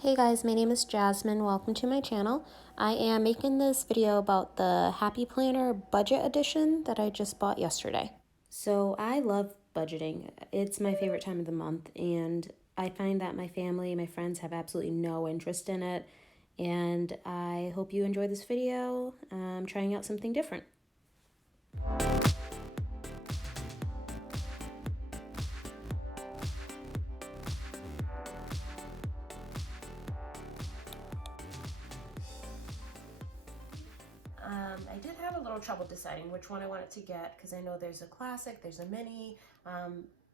Hey guys, my name is Jasmine. Welcome to my channel. I am making this video about the Happy Planner Budget Edition that I just bought yesterday. So I love budgeting. It's my favorite time of the month, and I find that my family, my friends have absolutely no interest in it. And I hope you enjoy this video. I'm trying out something different. I did have a little trouble deciding which one I wanted to get because I know there's a classic, there's a mini,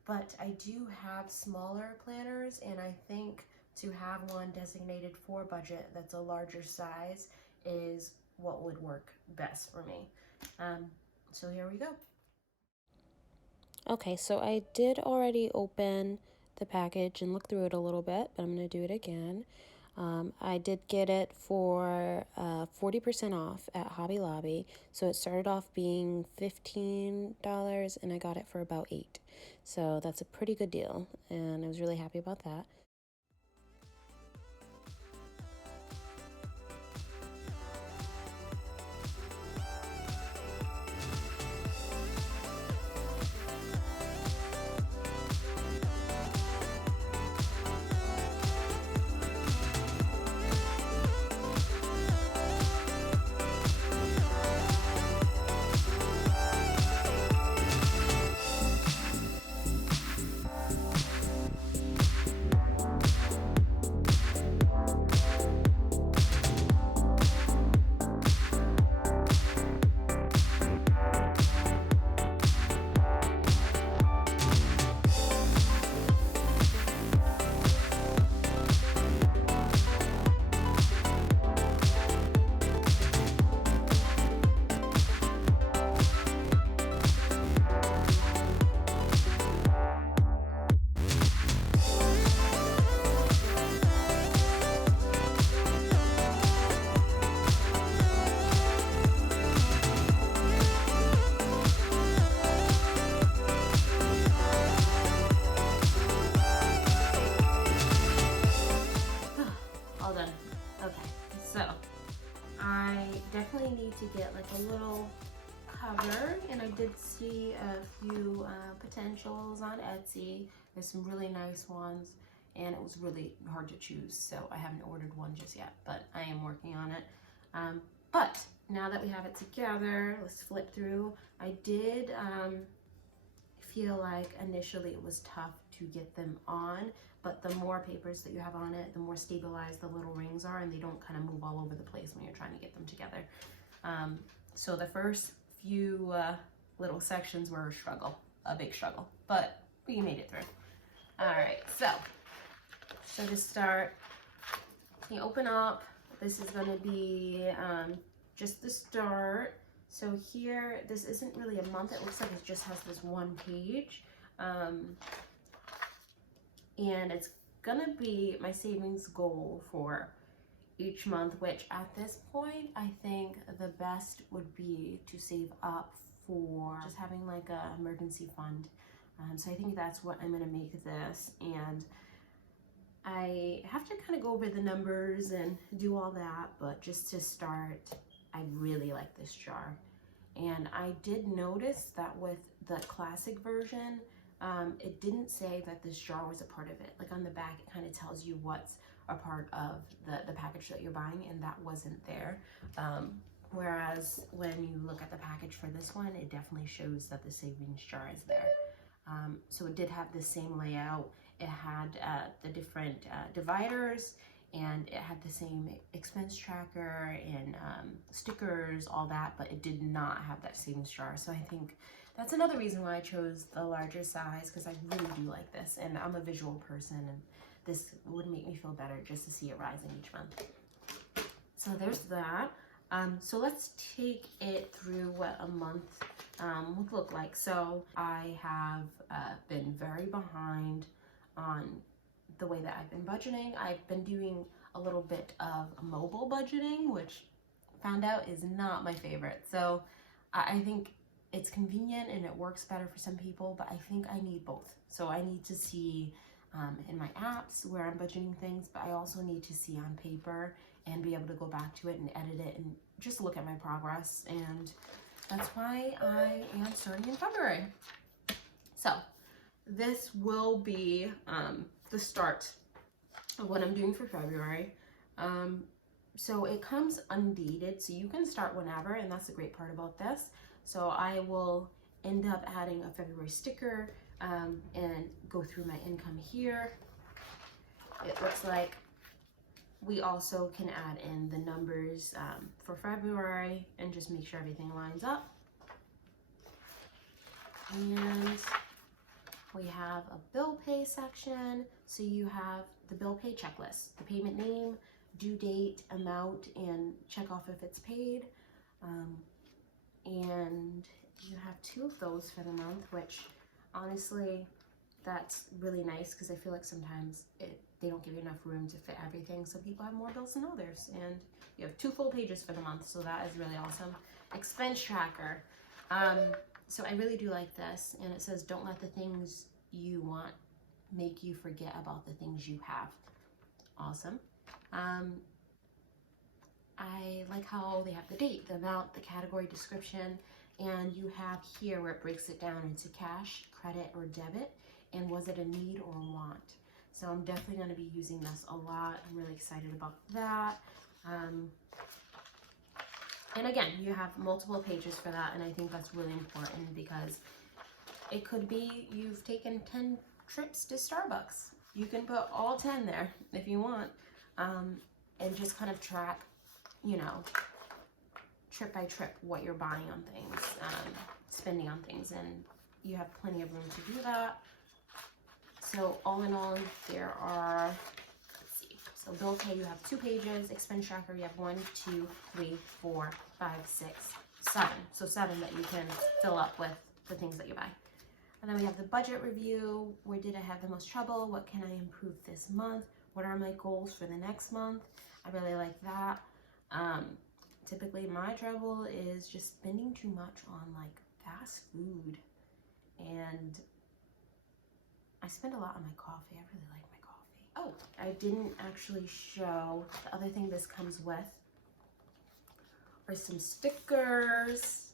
but I do have smaller planners, and I think to have one designated for budget that's a larger size is what would work best for me. So here we go. Okay, so I did already open the package and look through it a little bit, but I'm going to do it again. I did get it for 40% off at Hobby Lobby. So it started off being $15 and I got it for about $8. So that's a pretty good deal, and I was really happy about that. I definitely need to get like a little cover, and I did see a few potentials on Etsy. There's some really nice ones, and it was really hard to choose, so I haven't ordered one just yet, but I am working on it. But now that we have it together, let's flip through. I did feel like initially it was tough to get them on, but the more papers that you have on it, the more stabilized the little rings are, and they don't kind of move all over the place when you're trying to get them together. So the first few little sections were a struggle, a big struggle, but we made it through. All right, so to start, you open up. This is going to be just the start. So here, this isn't really a month. It looks like it just has this one page. And it's gonna be my savings goal for each month, which at this point, I think the best would be to save up for just having like a emergency fund. So I think that's what I'm gonna make this. And I have to kind of go over the numbers and do all that, but just to start, I really like this jar. And I did notice that with the classic version, it didn't say that this jar was a part of it. Like on the back, it kind of tells you what's a part of the package that you're buying, and that wasn't there. Whereas when you look at the package for this one, it definitely shows that the savings jar is there. So it did have the same layout. It had the different dividers, and it had the same expense tracker and stickers, all that, but it did not have that savings jar. So I think that's another reason why I chose the larger size, because I really do like this, and I'm a visual person, and this would make me feel better just to see it rising each month. So there's that. So let's take it through what a month would look like. So I have been very behind on the way that I've been budgeting. I've been doing a little bit of mobile budgeting, which found out is not my favorite. So I think it's convenient and it works better for some people, but I think I need both. So I need to see in my apps where I'm budgeting things, but I also need to see on paper and be able to go back to it and edit it and just look at my progress. And that's why I am starting in February. So this will be the start of what I'm doing for February. So it comes undated, so you can start whenever, and that's the great part about this. So I will end up adding a February sticker and go through my income here. It looks like we also can add in the numbers for February and just make sure everything lines up. And we have a bill pay section. So you have the bill pay checklist, the payment name, due date, amount, and check off if it's paid. And you have 2 of those for the month, which honestly, that's really nice because I feel like sometimes they don't give you enough room to fit everything. So people have more bills than others. And you have 2 full pages for the month, so that is really awesome. Expense tracker. So I really do like this. And it says, don't let the things you want make you forget about the things you have. Awesome. I like how they have the date, the amount, the category description, and you have here where it breaks it down into cash, credit, or debit, and was it a need or a want. So I'm definitely going to be using this a lot. I'm really excited about that. And again, you have multiple pages for that, and I think that's really important because it could be you've taken 10 trips to Starbucks. You can put all 10 there if you want, and just kind of track, you know, trip by trip what you're buying on things, spending on things, and you have plenty of room to do that. So all in all, there are, let's see, so bill pay, you have 2 pages, expense tracker, you have 1, 2, 3, 4, 5, 6, 7. So 7 that you can fill up with the things that you buy. And then we have the budget review. Where did I have the most trouble? What can I improve this month? What are my goals for the next month? I really like that. Typically my trouble is just spending too much on like fast food, and I spend a lot on my coffee. I really like my coffee. Oh, I didn't actually show the other thing this comes with are some stickers.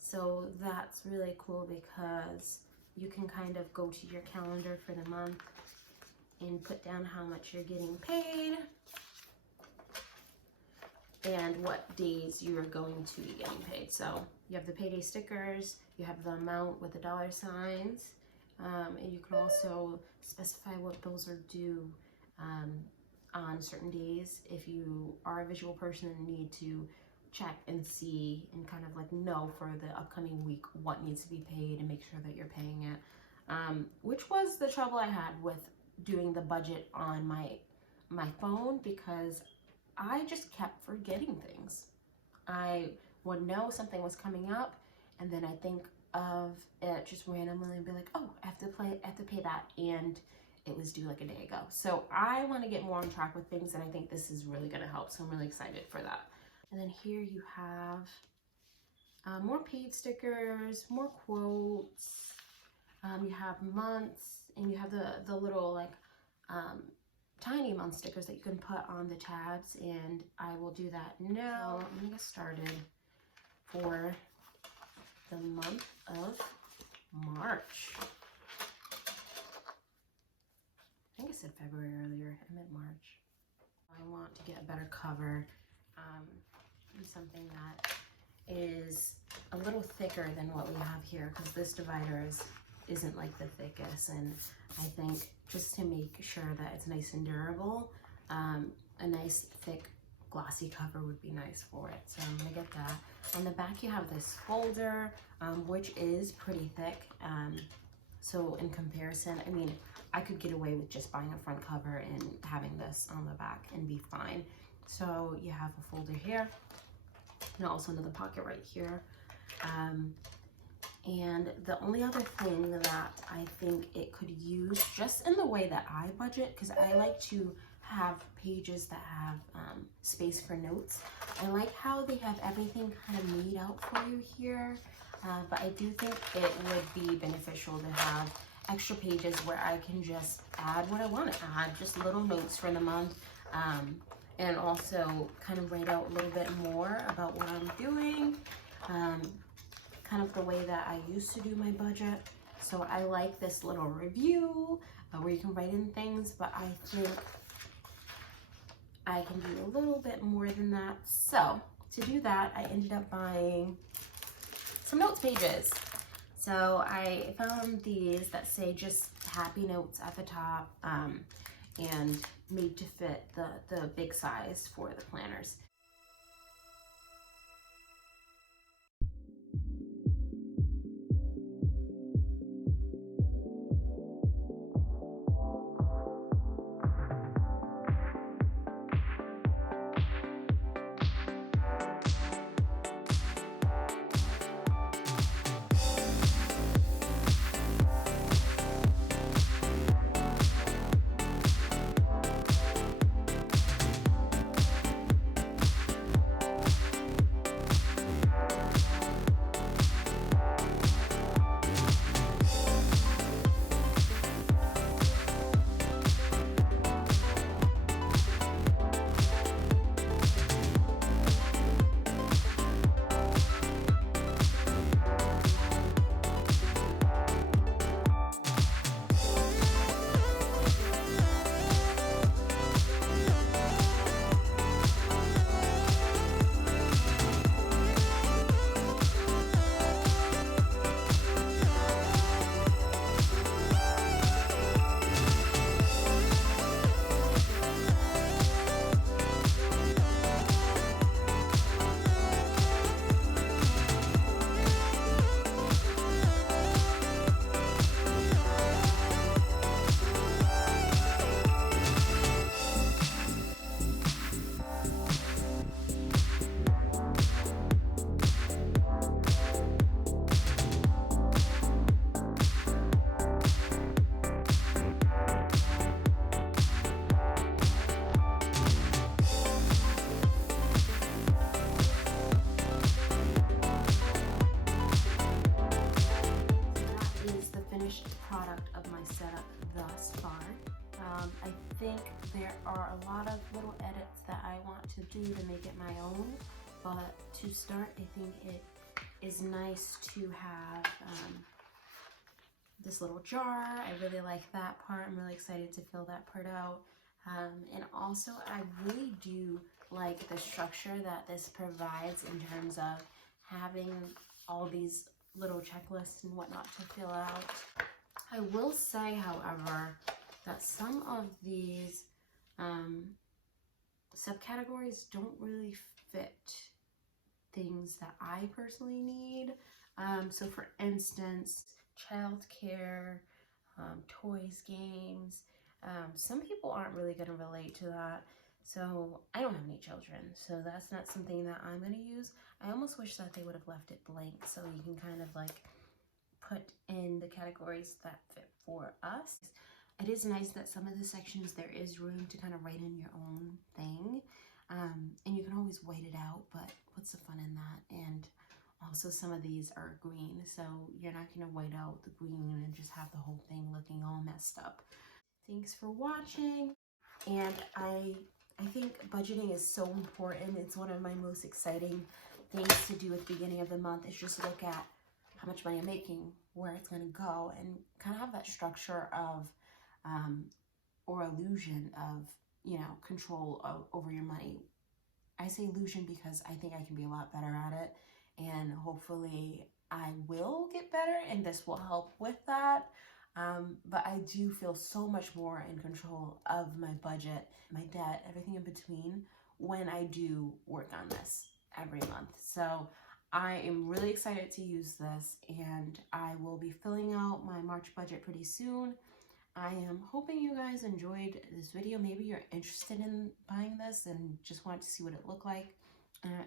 So that's really cool because you can kind of go to your calendar for the month and put down how much you're getting paid and what days you are going to be getting paid. So you have the payday stickers, you have the amount with the dollar signs, and you can also specify what bills are due on certain days. If you are a visual person and need to check and see and kind of like know for the upcoming week what needs to be paid and make sure that you're paying it, which was the trouble I had with doing the budget on my phone, because I just kept forgetting things. I would know something was coming up, and then I think of it just randomly and be like, oh, I have to pay that, and it was due like a day ago. So I want to get more on track with things, and I think this is really going to help. So I'm really excited for that. And then here you have more paid stickers, more quotes. You have months, and you have the little like tiny month stickers that you can put on the tabs, and I will do that now. I'm gonna get started for the month of March. I think I said February earlier, I meant March. I want to get a better cover, something that is a little thicker than what we have here, because this divider isn't like the thickest, and I think just to make sure that it's nice and durable, a nice thick glossy cover would be nice for it. So I'm gonna get that. On the back you have this folder, which is pretty thick. So in comparison, I mean, I could get away with just buying a front cover and having this on the back and be fine. So you have a folder here, and also another pocket right here. And the only other thing that I think it could use, just in the way that I budget, because I like to have pages that have space for notes. I like how they have everything kind of made out for you here, but I do think it would be beneficial to have extra pages where I can just add what I want to add, just little notes for the month, and also kind of write out a little bit more about what I'm doing, kind of the way that I used to do my budget. So I like this little review where you can write in things, but I think I can do a little bit more than that. So to do that, I ended up buying some notes pages. So I found these that say just happy notes at the top, and made to fit the big size for the planners. Product of my setup thus far. I think there are a lot of little edits that I want to do to make it my own, but to start, I think it is nice to have this little jar. I really like that part. I'm really excited to fill that part out. And also, I really do like the structure that this provides in terms of having all these little checklists and whatnot to fill out. I will say, however, that some of these subcategories don't really fit things that I personally need. So for instance, childcare, toys, games, some people aren't really going to relate to that. So I don't have any children, so that's not something that I'm going to use. I almost wish that they would have left it blank so you can kind of like put in the categories that fit for us. It is nice that some of the sections there is room to kind of write in your own thing, and you can always white it out, but what's the fun in that? And also some of these are green, so you're not going to white out the green and just have the whole thing looking all messed up. Thanks for watching, and I think budgeting is so important. It's one of my most exciting things to do at the beginning of the month, is just look at how much money I'm making, where it's going to go, and kind of have that structure of or illusion of, you know, control over your money. I say illusion because I think I can be a lot better at it, and hopefully I will get better and this will help with that. But I do feel so much more in control of my budget, my debt, everything in between when I do work on this every month. So I am really excited to use this, and I will be filling out my March budget pretty soon. I am hoping you guys enjoyed this video. Maybe you're interested in buying this and just want to see what it looked like.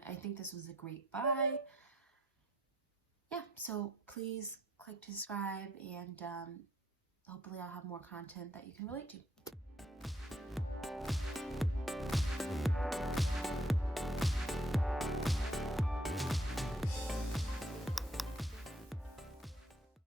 I think this was a great buy. Yeah, so please click to subscribe, and hopefully I'll have more content that you can relate to.